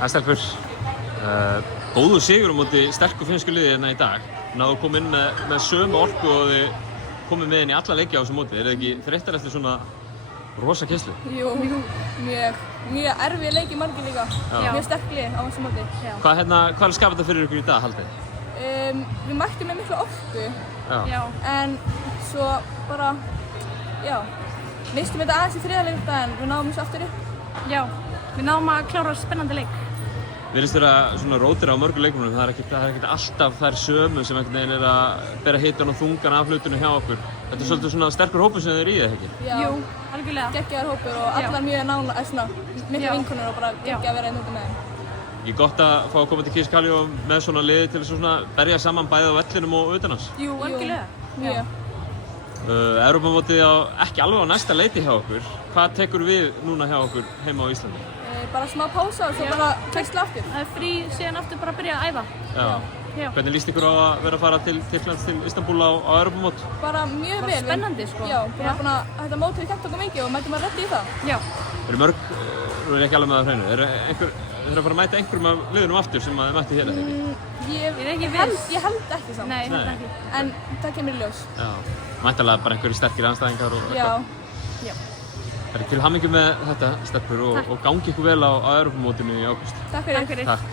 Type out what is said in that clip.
Það er stelpur. Góður sigur á móti sterku finnsku liði hérna í dag. Náðu að koma inn með sömu orku og þið komið með inn í alla leiki á þessu móti. Er þið ekki þreyttar eftir svona rosa keyrslu? Jú, mjög erfið leiki margir líka. Mjög sterk lið á þessu móti. Hvað er skapað þetta fyrir ykkur í dag, haldið þið? Við mættum með miklu orku. Já. En svo bara, mistum þetta aðeins í þriðja leik en við náðum þessu aftur upp. Já, við náðum að klára spennandi leik. Virðist vera svona rótir á mörgum leikmönnum, það er ekkert alltaf þær sömu sem einhvern veginn að bera hitan og þungan af hlutinu hjá okkur. Þetta er svolítið svona sterkur hópur sem þið eru í, eða ekki? Já, jú, algjörlega. Geggjaður hópur og allar mjög mikla vinkonur og bara geggja að vera einn úti með þeim. Ekki gott að fá að koma til Kiskali og með svona liði til þess að berja saman bæði á vellinum og utan hans? Jú, algjörlega. Mjög. Evrópumótið ekki alveg á næsta leiti hjá okkur. Hvað tekur við núna hjá okkur heima á Íslandi? Bara smá pása og svo bara kæsla aftur. Það er frí síðan aftur bara að byrja að æfa. Já. Hvernig líst ykkur á að vera að fara til Tyrklands til Istanbúl á Evrópumót? Bara mjög vel. Spennandi sko. Já, þetta mótið kennt okkur mikið og mætum að redda í það. Já. Eru mörg, nú er ég ekki alveg með það hreinu, þið að fara að mæta einhverjum af liðunum aftur sem þið mættu hérna, ekki? Ég held ekki samt. Nei, ég held ekki. En það kemur í ljós. Já, mæntanlega bara einhverjir sterkir andstæðingar og eitthvað. Já. Það er til hamingju með þetta, stelpur, og gangi ykkur vel á Evrópumótinu í ágúst. Takk fyrir. Takk.